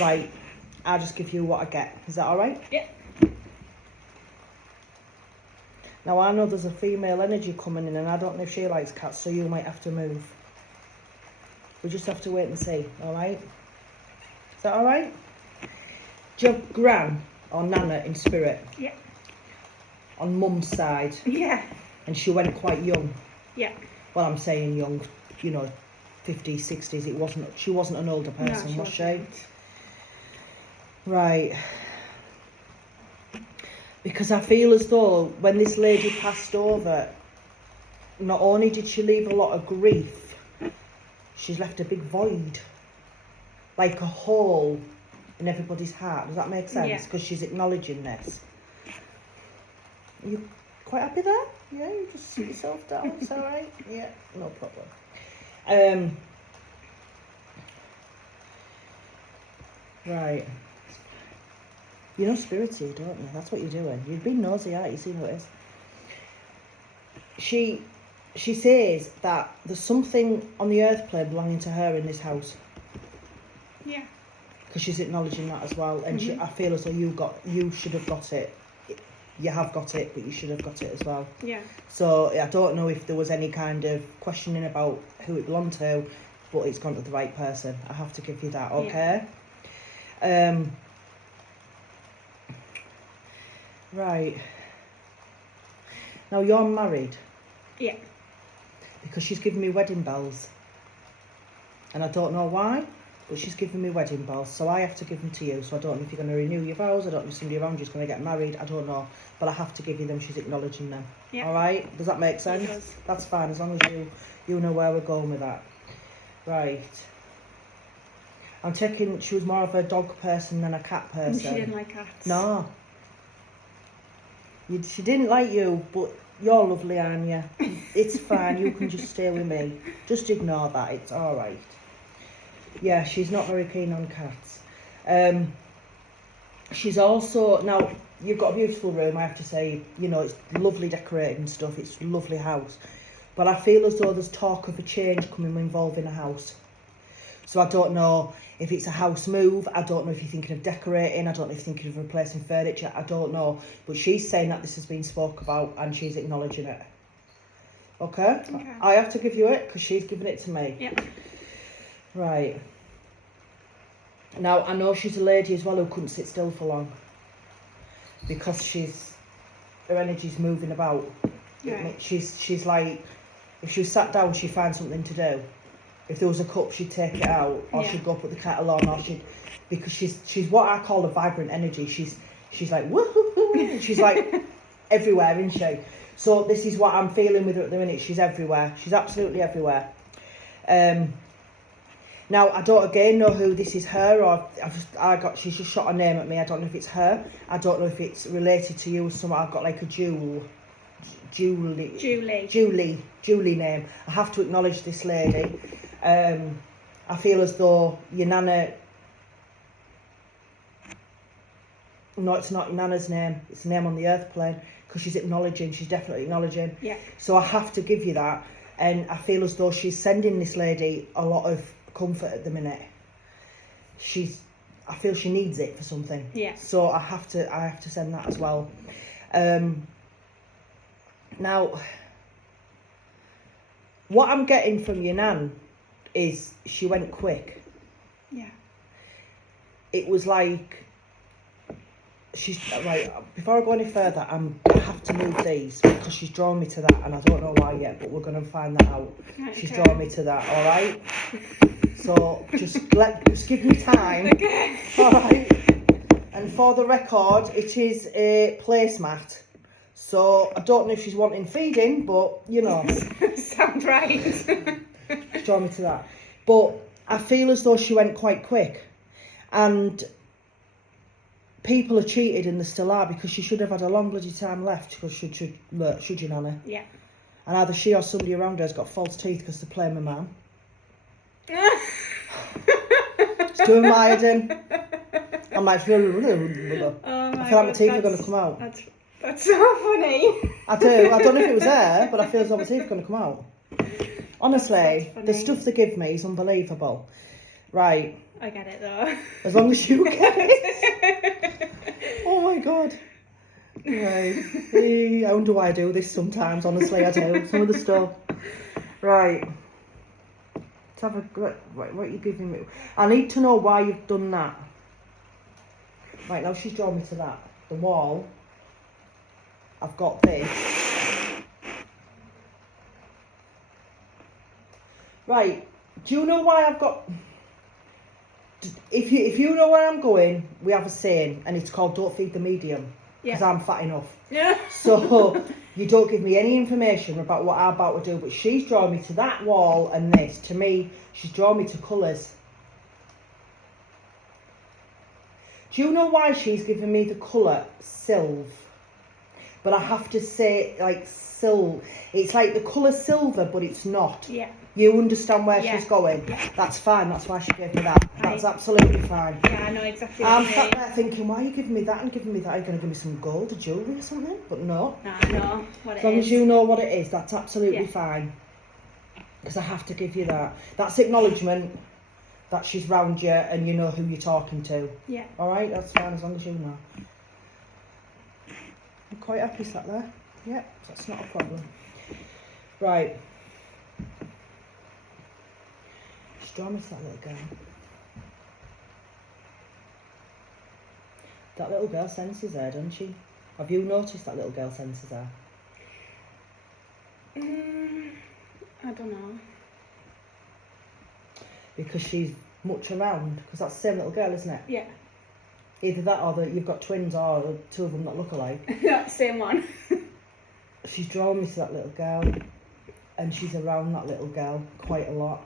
Right, I'll just give you what I get. Is that alright? Yeah. Now I know there's a female energy coming in and I don't know if she likes cats, so you might have to move. We just have to wait and see, alright? Is that alright? Do you have Gran or Nana in spirit? Yeah. On Mum's side? Yeah. And she went quite young? Yeah. Well, I'm saying young, you know, 50s, 60s. She wasn't an older person, No, was she? wasn't. Right. Because I feel as though when this lady passed over, not only did she leave a lot of grief, she's left a big void. Like a hole in everybody's heart. Does that make sense? Yeah. Because she's acknowledging this. Are you quite happy there? Yeah, you just sit yourself down. It's all right. Yeah, no problem. Right. You know spirited, don't you? That's what you're doing. You've been nosy, aren't you? Seen what it is. She says that there's something on the earth plane belonging to her in this house. Yeah. Because she's acknowledging that as well, and I feel as though you should have got it. You have got it, but you should have got it as well. Yeah. So I don't know if there was any kind of questioning about who it belonged to, but it's gone to the right person. I have to give you that, okay? Yeah. Right. Now you're married. Yeah. Because she's giving me wedding bells. And I don't know why, but she's giving me wedding bells, so I have to give them to you. So I don't know if you're going to renew your vows, I don't know if somebody around you is going to get married, I don't know. But I have to give you them, she's acknowledging them. Yeah. Alright? Does that make sense? It does. That's fine, as long as you know where we're going with that. Right. I'm taking, she was more of a dog person than a cat person. And she didn't like cats. No. She didn't like you, but you're lovely, aren't you? It's fine, you can just stay with me. Just ignore that, it's alright. Yeah, she's not very keen on cats. She's also, now, you've got a beautiful room, I have to say. You know, it's lovely decorated and stuff, it's a lovely house. But I feel as though there's talk of a change coming involving a house. So I don't know if it's a house move, I don't know if you're thinking of decorating, I don't know if you're thinking of replacing furniture, I don't know. But she's saying that this has been spoke about and she's acknowledging it. Okay? I have to give you it because she's giving it to me. Yeah. Right. Now, I know she's a lady as well who couldn't sit still for long. Because her energy's moving about. Right. She's like, if she was sat down, she'd find something to do. If there was a cup, she'd take it out, or she'd go put the kettle on, or because she's what I call a vibrant energy. She's like woohoo, she's like everywhere, isn't she? So this is what I'm feeling with her at the minute. She's everywhere. She's absolutely everywhere. Now I don't again know who this is, her or she's just shot a name at me. I don't know if it's her. I don't know if it's related to you or something. I've got like a Julie name. I have to acknowledge this lady. I feel as though your Nana, no, it's not your Nana's name, it's a name on the earth plane, because she's definitely acknowledging. Yeah. So I have to give you that, and I feel as though she's sending this lady a lot of comfort at the minute. I feel she needs it for something. Yeah. So I have to send that as well. Now, what I'm getting from your Nan is she went quick. Yeah. It was like, she's, right, before I go any further, I have to move these because she's drawn me to that and I don't know why yet, but we're going to find that out. Okay. She's drawn me to that, alright? So just give me time. Okay. Alright? And for the record, it is a placemat. So I don't know if she's wanting feeding, but you know. Sounds right. She's drawn me to that. But I feel as though she went quite quick. And people are cheated and they still are, because she should have had a long bloody time left, because should you, Nana? Yeah. And either she or somebody around her has got false teeth because they're playing my man. It's doing my head in. I'm like, I feel like my teeth are going to come out. That's so funny. I do. I don't know if it was there, but I feel as though my teeth are going to come out. Honestly, the stuff they give me is unbelievable. Right. I get it though. As long as you get it. Oh my god. Right. I wonder why I do this sometimes, honestly, I do. Some of the stuff. Right. Let's have a... Right, what are you giving me? I need to know why you've done that. Right, now she's drawn me to that. The wall. I've got this. Right. Do you know why I've got... If you know where I'm going, we have a saying, and it's called don't feed the medium. Because Yeah. I'm fat enough. Yeah. So you don't give me any information about what I'm about to do, but she's drawn me to that wall and this. To me, she's drawn me to colours. Do you know why she's given me the colour Sylve? But I have to say, like, Sylve. It's like the colour silver, but it's not. Yeah. You understand where Yeah. she's going? Yeah. That's fine, that's why she gave me that. That's absolutely fine. Yeah, I know exactly what I'm you sat mean. there thinking, why are you giving me that and giving me that? Are you going to give me some gold or jewellery or something? But no. No, I know what it As long is. as you know what it is, that's absolutely Yeah. fine. Because I have to give you that. That's acknowledgement that she's round you and you know who you're talking to. Yeah. Alright, that's fine as long as you know. I'm quite happy sat there. Yeah, that's not a problem. Right. She's drawn me to that little girl. That little girl senses her, doesn't she? Have you noticed that little girl senses her? I don't know. Because she's much around. Because that's the same little girl, isn't it? Yeah. Either that or that you've got twins or the two of them that look alike. That same one. She's drawn me to that little girl. And she's around that little girl quite a lot.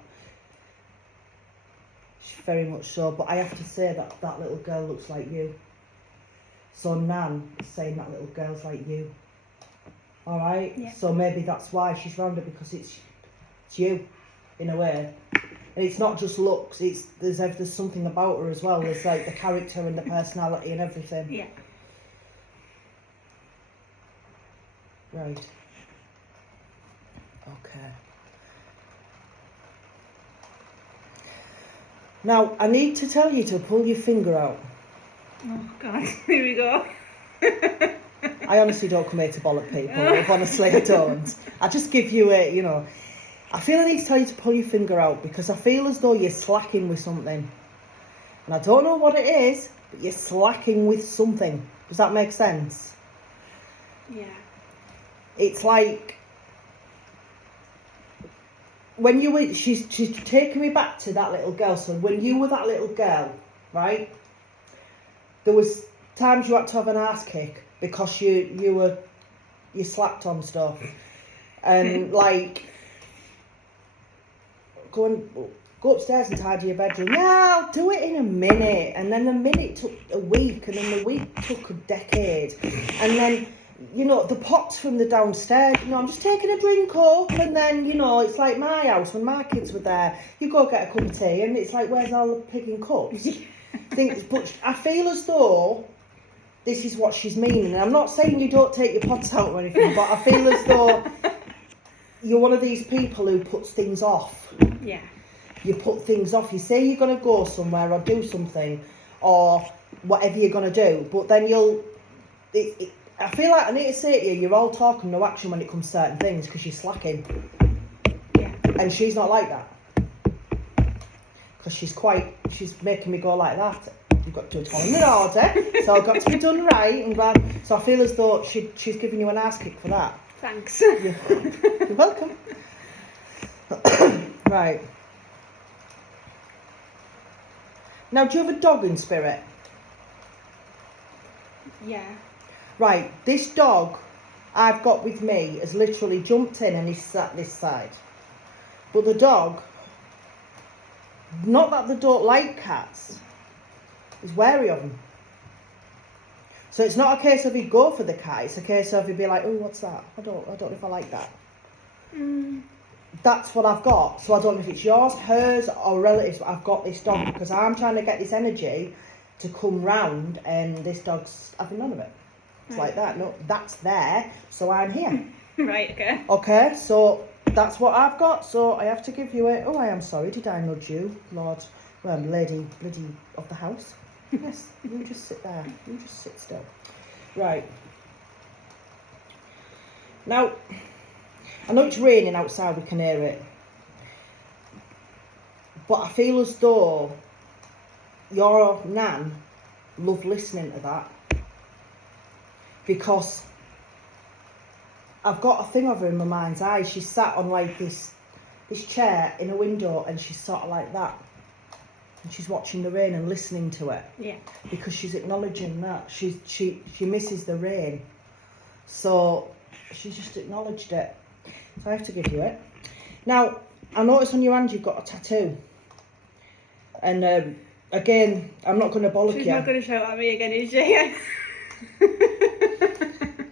She's very much so. But I have to say that that little girl looks like you. So Nan is saying that little girl's like you. Alright? Yeah. So maybe that's why she's round her, because it's you, in a way. And it's not just looks, there's something about her as well. There's like the character and the personality and everything. Yeah. Right. Okay. Now, I need to tell you to pull your finger out. Oh God, here we go. I honestly don't come here to bollock people. Honestly, I don't. I just give you a, you know. I feel I need to tell you to pull your finger out because I feel as though you're slacking with something. And I don't know what it is, but you're slacking with something. Does that make sense? Yeah. It's like when you were, she's taking me back to that little girl. So when you were that little girl, right? There was times you had to have an ass kick because you slapped on stuff, and like go upstairs and tidy your bedroom. Yeah, I'll do it in a minute, and then the minute took a week, and then the week took a decade, and then you know the pots from the downstairs. You know, I'm just taking a drink up, and then you know it's like my house when my kids were there. You go get a cup of tea, and it's like, where's all the picking cups? But I feel as though this is what she's meaning. And I'm not saying you don't take your pots out or anything, but I feel as though you're one of these people who puts things off. Yeah. You put things off. You say you're going to go somewhere or do something or whatever you're going to do, but then I feel like I need to say to you, you're all talk and no action when it comes to certain things because you're slacking. Yeah. And she's not like that. Because she's making me go like that. You've got to do it all in an order, so I've got to be done right. And glad. So I feel as though she's giving you an ass kick for that. Thanks. You're welcome. Right. Now, do you have a dog in spirit? Yeah. Right, this dog I've got with me has literally jumped in and he's sat this side. But the dog, not that they don't like cats, is wary of them. So it's not a case of he'd go for the cat, it's a case of he'd be like, oh, what's that? I don't know if I like that. That's what I've got. So I don't know if it's yours, hers, or relatives, but I've got this dog because I'm trying to get this energy to come round and this dog's having none of it. It's like that. No, that's there, so I'm here. Right, okay. Okay, so that's what I've got, so I have to give you it. Oh, I am sorry, did I nudge you? Lord, Well, lady bloody of the house. Yes, you just sit there. You just sit still. Right. Now, I know it's raining outside, we can hear it. But I feel as though your nan loved listening to that. Because I've got a thing of her in my mind's eye. She's sat on like this chair in a window and she's sort of like that. And she's watching the rain and listening to it. Yeah. Because she's acknowledging that. She misses the rain. So she's just acknowledged it. So I have to give you it. Now, I noticed on your hand you've got a tattoo. And again, I'm not going to bollock She's you. not going to shout at me again, is she?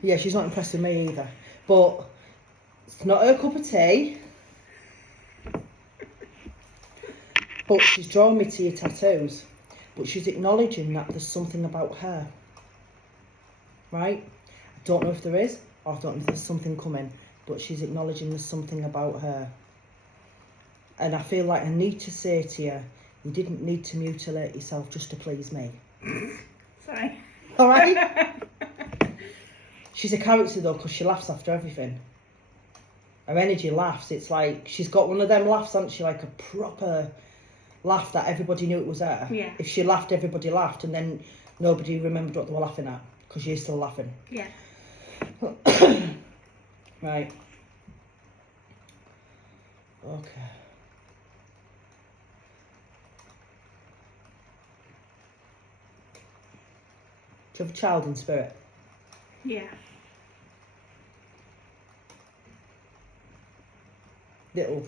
Yeah, she's not impressed with me either. But it's not her cup of tea. But she's drawn me to your tattoos. But she's acknowledging that there's something about her. Right? I don't know if there is, or I don't know if there's something coming. But she's acknowledging there's something about her. And I feel like I need to say to you, you didn't need to mutilate yourself just to please me. Sorry. All right? She's a character though, because she laughs after everything. Her energy laughs. It's like she's got one of them laughs, hasn't she? Like a proper laugh that everybody knew it was her. Yeah. If she laughed, everybody laughed, and then nobody remembered what they were laughing at because you're still laughing. Yeah. Right. Okay. Do you have a child in spirit? Yeah. Little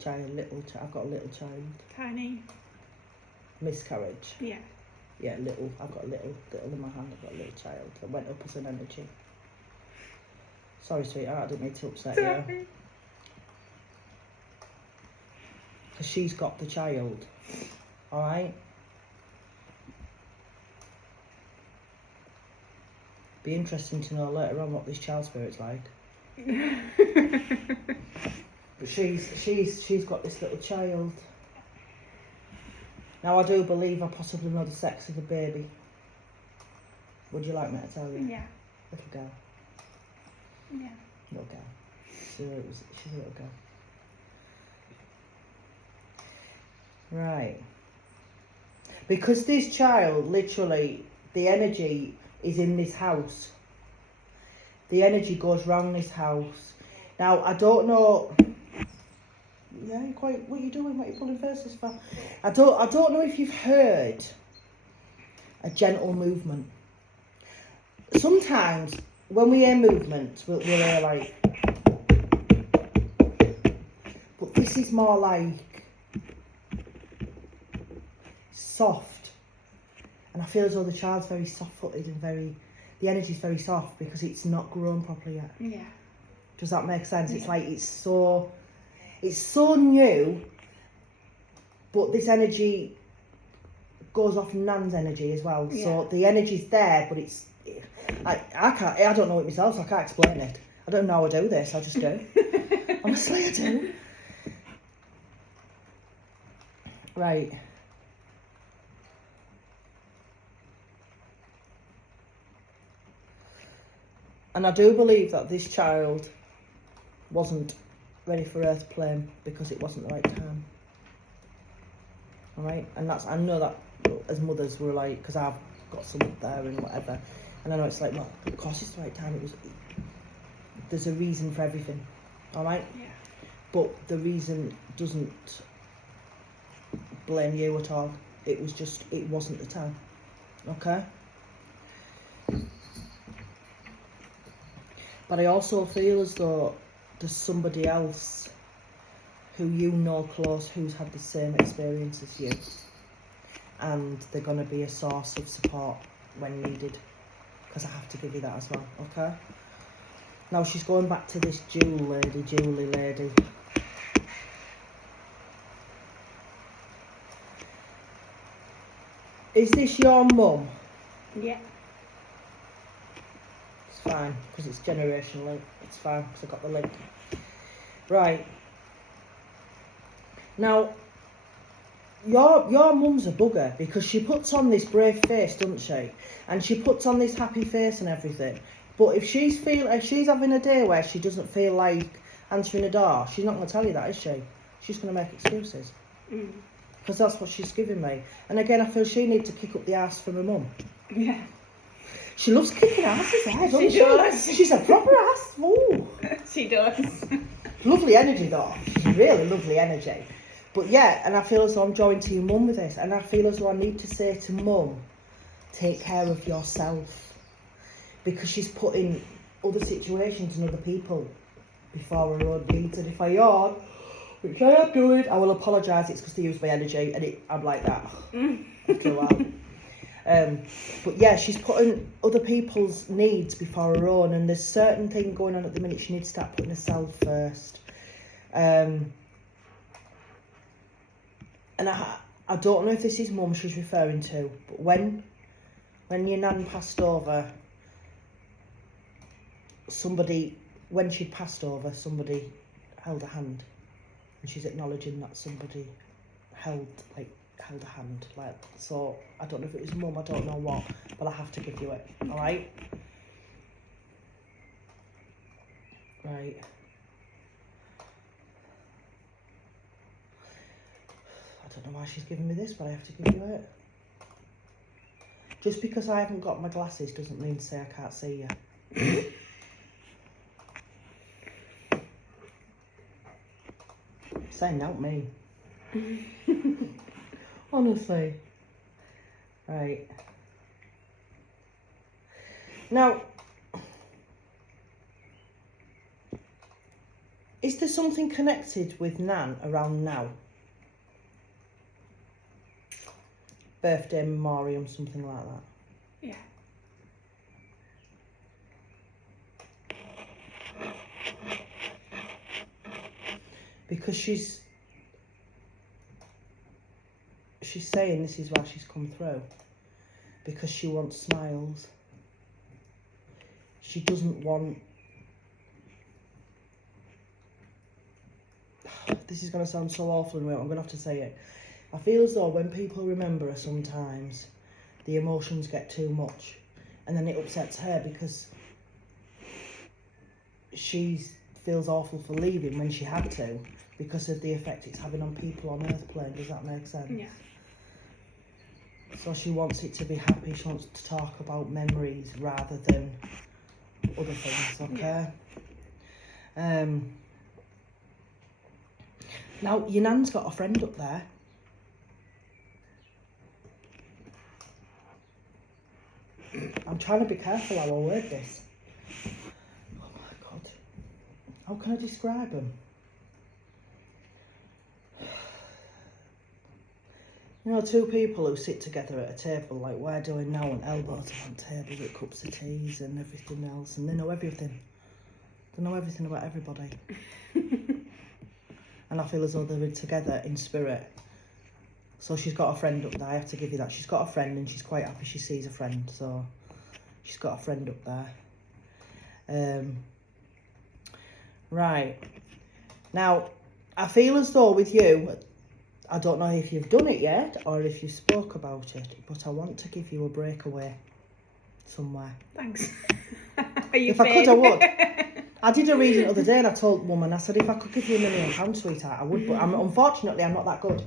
child. I've got a little child. Tiny. Miscarriage. Yeah. Yeah, little. I've got a little in my hand. I've got a little child that went up as an energy. Sorry, sweetheart. I didn't mean to upset you. Sorry. Because she's got the child. All right. Be interesting to know later on what this child spirit's like. But she's got this little child. Now I do believe I possibly know the sex of the baby. Would you like me to tell you? Yeah. Little girl. Yeah. Little girl. She's a little girl. Right. Because this child, literally, the energy is in this house. The energy goes round this house. Now, I don't know. Yeah, you're quite. What are you doing? What are you pulling verses for? I don't know if you've heard a gentle movement. Sometimes when we hear movement, we'll hear like. But this is more like soft, and I feel as though the child's very soft-footed and the energy's very soft because it's not grown properly yet. Yeah. Does that make sense? Yeah. It's like it's so new, but this energy goes off Nan's energy as well. Yeah. So the energy's there, but I don't know it myself, so I can't explain it. I don't know how I do this, I just do. Honestly, I do. Right. And I do believe that this child wasn't ready for Earth plane because it wasn't the right time. Alright? And I know that as mothers we're like, because I've got some up there and whatever, and I know it's like, well, of course it's the right time. There's a reason for everything. Alright? Yeah. But the reason doesn't blame you at all. It wasn't the time. Okay? But I also feel as though there's somebody else who you know close who's had the same experience as you. And they're going to be a source of support when needed. Because I have to give you that as well, okay? Now she's going back to this Julie lady. Is this your mum? Yeah. It's fine, because it's generational. It's fine, because I got the link. Right. Now, your mum's a bugger because she puts on this brave face, doesn't she? And she puts on this happy face and everything. But if she's having a day where she doesn't feel like answering a door, she's not going to tell you that, is she? She's going to make excuses. Because that's what she's giving me. And again, I feel she needs to kick up the arse from her mum. Yeah. She loves kicking asses there, doesn't She does. She's a proper ass. Ooh. She does. Lovely energy though. She's really lovely energy. But yeah, and I feel as though I'm joined to your mum with this. And I feel as though I need to say to mum, take care of yourself. Because she's putting other situations and other people before her own needs. And if I yawn, which I am doing, I will apologise. It's because they use my energy. And I'm like that after a while. But yeah, she's putting other people's needs before her own, and there's certain thing going on at the minute. She needs to start putting herself first. And I don't know if this is mum she's referring to, but when your nan passed over, when she'd passed over, somebody held a hand, and she's acknowledging that somebody held a hand, like, so I don't know if it was mum, I don't know what, but I have to give you it, alright? Right. I don't know why she's giving me this, but I have to give you it. Just because I haven't got my glasses doesn't mean to say I can't see you. Saying out me. Honestly. Right. Now, is there something connected with Nan around now? Birthday memoriam, something like that. Yeah. Because she's saying this is why she's come through. Because she wants smiles. She doesn't want... This is going to sound so awful in a way, I'm going to have to say it. I feel as though when people remember her sometimes, the emotions get too much. And then it upsets her because she feels awful for leaving when she had to, because of the effect it's having on people on Earth plane. Does that make sense? Yeah. So she wants it to be happy. She wants to talk about memories rather than other things. Okay. Yeah. Now your nan's got a friend up there. I'm trying to be careful how I word this. Oh my God. How can I describe them? You know, two people who sit together at a table like we're doing now, and elbows on tables with cups of teas and everything else, and they know everything. They know everything about everybody. And I feel as though they're together in spirit. So she's got a friend up there, I have to give you that. She's got a friend and she's quite happy she sees a friend, so she's got a friend up there. Right. Now, I feel as though with you, I don't know if you've done it yet or if you spoke about it, but I want to give you a breakaway somewhere. Thanks. Are you If I could, I would. I did a reading the other day and I told woman, I said, if I could give you £1 million, sweetheart, I would, but unfortunately I'm not that good.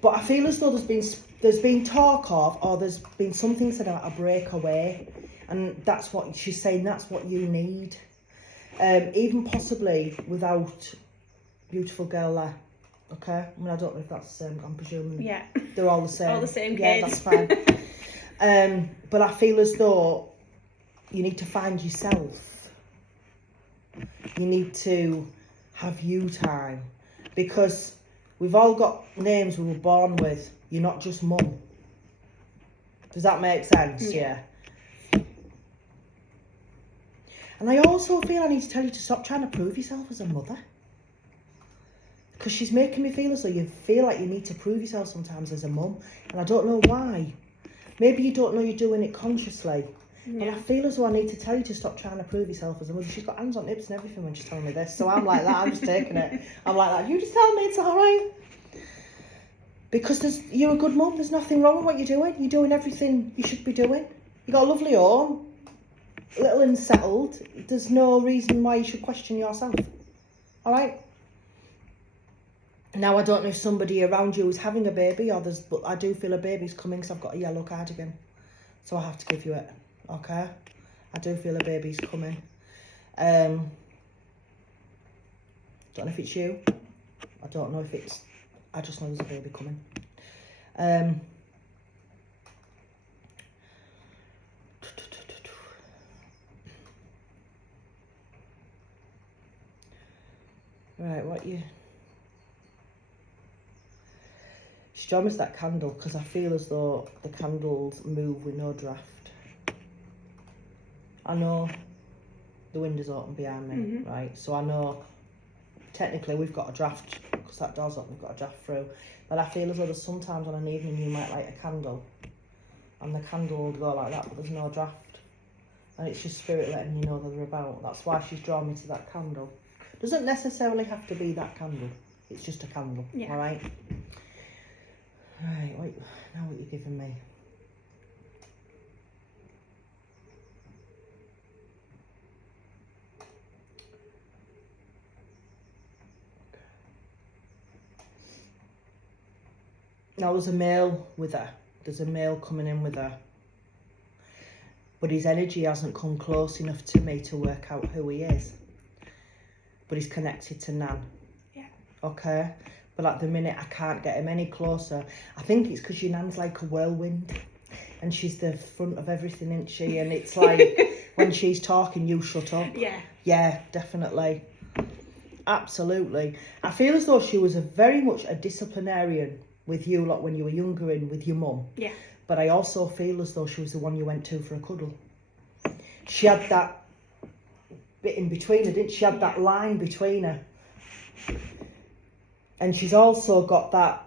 But I feel as though there's been talk of, or there's been something said about a breakaway, and that's what she's saying, that's what you need. Even possibly without beautiful girl there. Okay? I mean, I don't know if that's, I'm presuming Yeah. they're all the same. All the same Yeah, kids. that's fine. But I feel as though you need to find yourself. You need to have you time, because we've all got names we were born with. You're not just mum. Does that make sense? Yeah. And I also feel I need to tell you to stop trying to prove yourself as a mother, because she's making me feel as though you feel like you need to prove yourself sometimes as a mum, and I don't know why. Maybe you don't know you're doing it consciously. But I feel as though I need to tell you to stop trying to prove yourself as a mother. She's got hands on hips and everything when she's telling me this. So I'm like that. I'm just taking it. I'm like that. You just tell me it's all right. Because you're a good mum. There's nothing wrong with what you're doing. You're doing everything you should be doing. You got a lovely home, little and settled. There's no reason why you should question yourself. All right. Now I don't know if somebody around you is having a baby, but I do feel a baby's coming because I've got a yellow cardigan, so I have to give you it. Okay. I do feel a baby's coming. Don't know if it's you. I don't know if it's. I just know there's a baby coming. Right, what you... Show me that candle, because I feel as though the candles move with no draft. I know the window's open behind me, right? So I know technically we've got a draft, because that door's open, we've got a draft through. But I feel as though there's sometimes on an evening you might light a candle, and the candle will go like that, but there's no draft. And it's just spirit letting you know that they're about. That's why she's drawn me to that candle. Doesn't necessarily have to be that candle. It's just a candle, all right? Right, wait, now what you're giving me. Now there's a male with her. There's a male coming in with her. But his energy hasn't come close enough to me to work out who he is. But he's connected to Nan. Yeah. Okay? But at the minute, I can't get him any closer. I think it's because your Nan's like a whirlwind. And she's the front of everything, isn't she? And it's like, when she's talking, you shut up. Yeah. Yeah, definitely. Absolutely. I feel as though she was very much a disciplinarian with you lot when you were younger and with your mum. Yeah. But I also feel as though she was the one you went to for a cuddle. She had that bit in between her, didn't she? She had that line between her. And she's also got that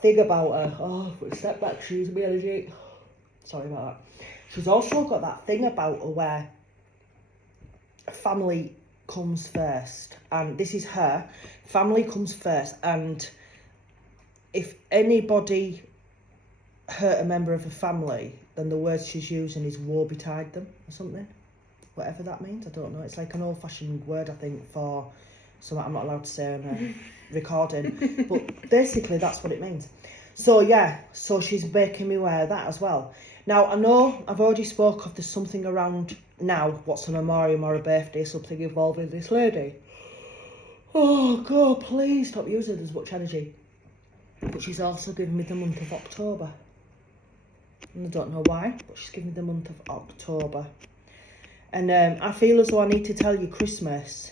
thing about her. Oh, quick step back, she's me energy. Sorry about that. She's also got that thing about her where family comes first. And this is her. Family comes first. And if anybody hurt a member of a family, then the word she's using is woe betide them or something. Whatever that means, I don't know. It's like an old-fashioned word, I think, for something I'm not allowed to say on a recording. But basically, that's what it means. So, yeah, so she's making me aware of that as well. Now, I know I've already spoke of there's something around now, what's a memoriam or a birthday, something involving this lady. Oh, God, please stop using as much energy. But she's also given me the month of October. And I don't know why, but she's given me the month of October. And I feel as though I need to tell you Christmas.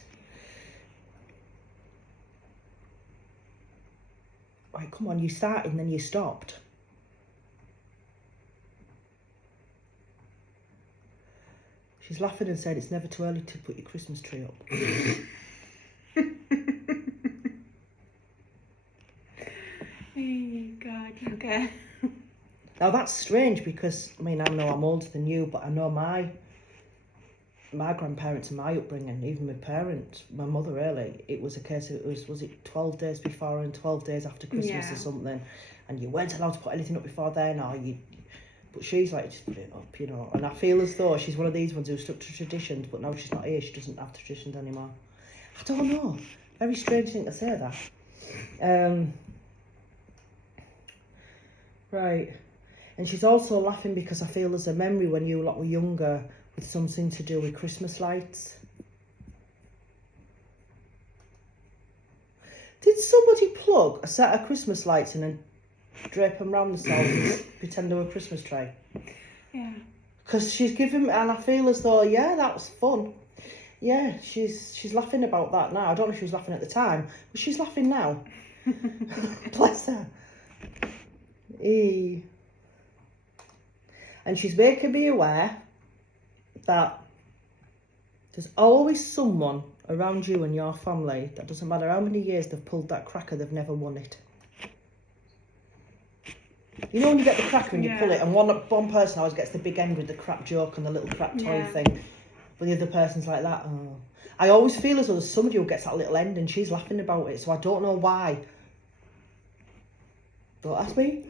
Right, come on, you started and then you stopped. She's laughing and said it's never too early to put your Christmas tree up. Oh, God, okay. Now that's strange because, I mean, I know I'm older than you, but I know my grandparents and my upbringing, even my parents, my mother really, it was a case of, was it 12 days before and 12 days after Christmas or something, and you weren't allowed to put anything up before then, but she's like, just put it up, you know. And I feel as though she's one of these ones who stuck to traditions, but now she's not here, she doesn't have traditions anymore. I don't know, very strange thing to say that. Right. And she's also laughing because I feel there's a memory when you lot were younger with something to do with Christmas lights. Did somebody plug a set of Christmas lights in and drape them round themselves and pretend they were a Christmas tree? Yeah. Because she's giving, and I feel as though, yeah, that was fun. Yeah, she's laughing about that now. I don't know if she was laughing at the time, but she's laughing now. Bless her. And she's making me aware that there's always someone around you and your family that doesn't matter how many years they've pulled that cracker, they've never won it. You know when you get the cracker and you pull it, and one person always gets the big end with the crap joke and the little crap toy thing, but the other person's like that. Oh. I always feel as though there's somebody who gets that little end and she's laughing about it, so I don't know why. Don't ask me.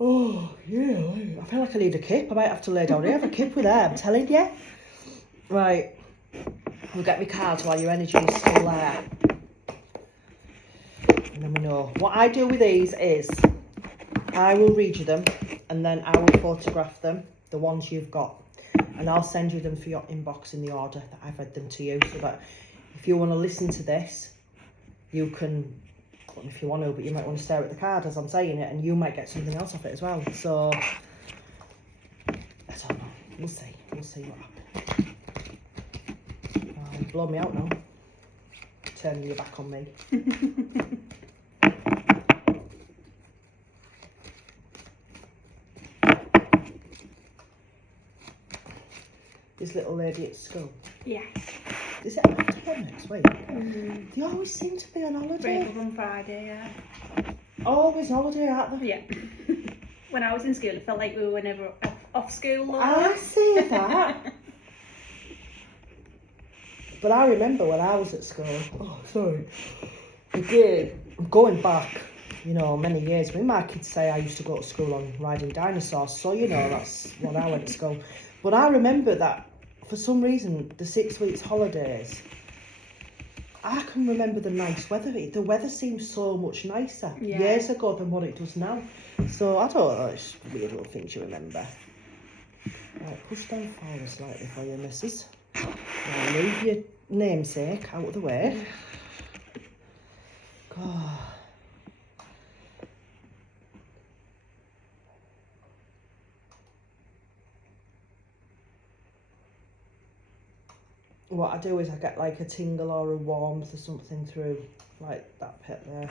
Oh, yeah, I feel like I need a kip. I might have to lay down here, have a kip with her, I'm telling you. Right, we'll get my cards while your energy is still there. And then we know. What I do with these is, I will read you them, and then I will photograph them, the ones you've got. And I'll send you them for your inbox in the order that I've read them to you, so that if you want to listen to this, you can, if you want to, but you might want to stare at the card as I'm saying it, and you might get something else off it as well. So, I don't know. We'll see. We'll see what happens. Oh, you blow me out now. Turning your back on me. This little lady at school. Yeah. Is it after her next week? They always seem to be on holiday. Break up on Friday, yeah. Always holiday, aren't they? Yeah. When I was in school, it felt like we were never off school. I see that. But I remember when I was at school, again, going back, you know, many years, when my kids say I used to go to school on riding dinosaurs, so, you know, that's when I went to school. But I remember that, for some reason, the 6 weeks holidays, I can remember the nice weather. The weather seems so much nicer years ago than what it does now. So, I don't know, it's weird little things you remember. Right, push them forward slightly for you, missus. Now, move your namesake out of the way. God. What I do is I get like a tingle or a warmth or something through like that pit there.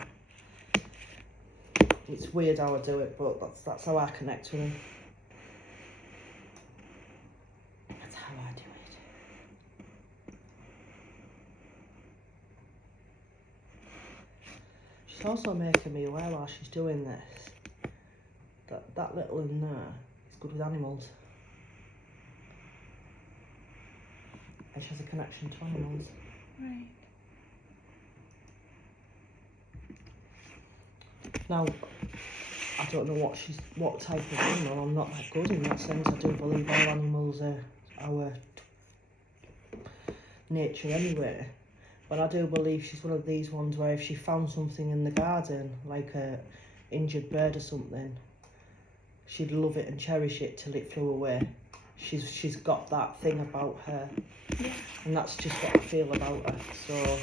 It's weird how I do it, but that's how I connect with him. That's how I do it. She's also making me aware while she's doing this that little in there is good with animals. And she has a connection to animals. Right. Now, I don't know what type of animal. I'm not that good in that sense. I do believe all animals are our nature anyway. But I do believe she's one of these ones where if she found something in the garden, like a injured bird or something, she'd love it and cherish it till it flew away. She's got that thing about her, and that's just what I feel about her. So,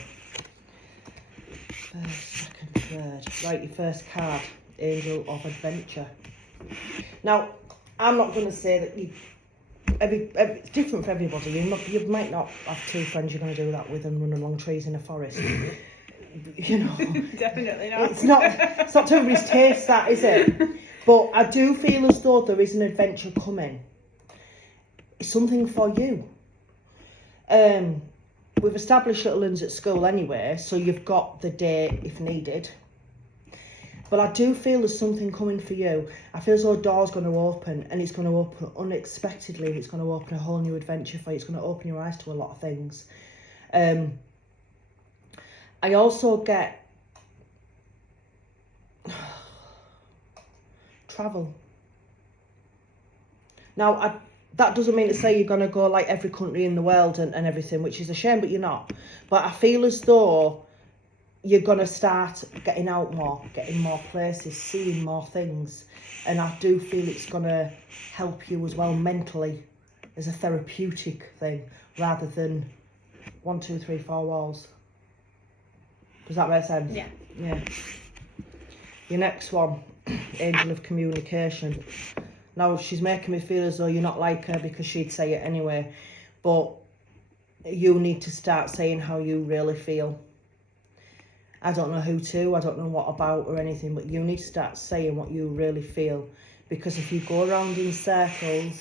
first, second, third. Right, your first card, Angel of Adventure. Now, I'm not going to say that it's different for everybody. You might not have two friends you're going to do that with and run along trees in a forest. You know, Definitely not. It's not to everybody's taste, that, is it? But I do feel as though there is an adventure coming. It's something for you. We've established little ones at school anyway, so you've got the day if needed. But I do feel there's something coming for you. I feel as though a door's going to open, and it's going to open unexpectedly. It's going to open a whole new adventure for you. It's going to open your eyes to a lot of things. I also get travel. Now, that doesn't mean to say you're going to go like every country in the world and everything, which is a shame, but you're not. But I feel as though you're going to start getting out more, getting more places, seeing more things. And I do feel it's going to help you as well mentally as a therapeutic thing, rather than 1, 2, 3, 4 walls. Does that make sense? Yeah. Yeah. Your next one, Angel of Communication. Now, she's making me feel as though you're not like her because she'd say it anyway. But you need to start saying how you really feel. I don't know who to, I don't know what about or anything, but you need to start saying what you really feel. Because if you go around in circles,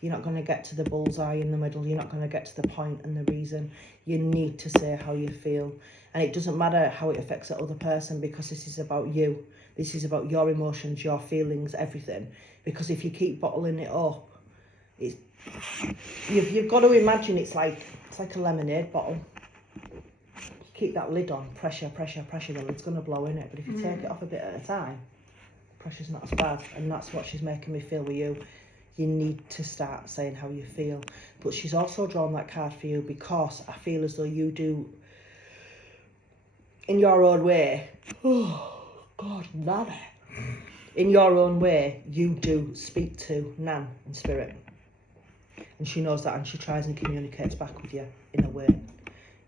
you're not going to get to the bullseye in the middle. You're not going to get to the point and the reason. You need to say how you feel. And it doesn't matter how it affects the other person, because this is about you. This is about your emotions, your feelings, everything. Because if you keep bottling it up, you've got to imagine it's like a lemonade bottle. You keep that lid on, pressure, the lid's going to blow in it. But if you take it off a bit at a time, the pressure's not as bad. And that's what she's making me feel with you. You need to start saying how you feel. But she's also drawn that card for you because I feel as though you do, in your own way, oh, God, Nana. In your own way, you do speak to Nan in spirit. And she knows that, and she tries and communicates back with you in a way.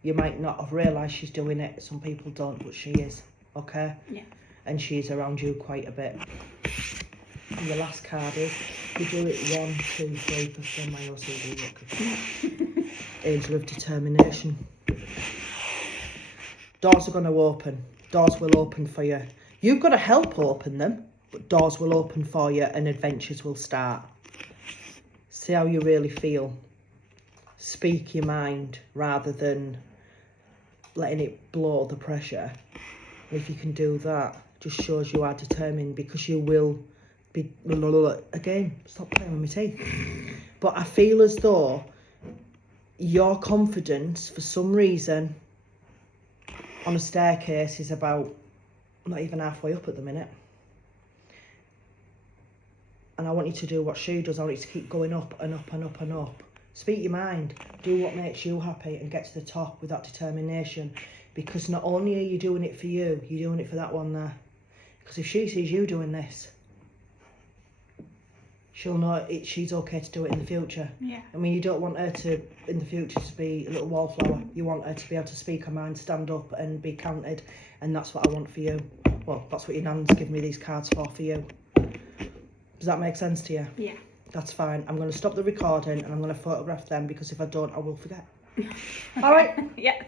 You might not have realised she's doing it. Some people don't, but she is, okay? Yeah. And she's around you quite a bit. And the last card is, you do it 1, 2, 3, plus then my OCD. Look. Angel of Determination. Doors are going to open. Doors will open for you. You've got to help open them, but doors will open for you and adventures will start. See how you really feel. Speak your mind rather than letting it blow the pressure. If you can do that, just shows you are determined, because you will be... Again, stop playing with my teeth. But I feel as though your confidence, for some reason, on a staircase is about not even halfway up at the minute. And I want you to do what she does. I want you to keep going up and up and up and up. Speak your mind. Do what makes you happy and get to the top with that determination. Because not only are you doing it for you, you're doing it for that one there. Because if she sees you doing this, she'll know she's okay to do it in the future. Yeah. I mean, you don't want her to, in the future, to be a little wallflower. You want her to be able to speak her mind, stand up and be counted. And that's what I want for you. Well, that's what your nan's given me these cards for you. Does that make sense to you? Yeah. That's fine. I'm going to stop the recording and I'm going to photograph them, because if I don't, I will forget. All right. Yeah.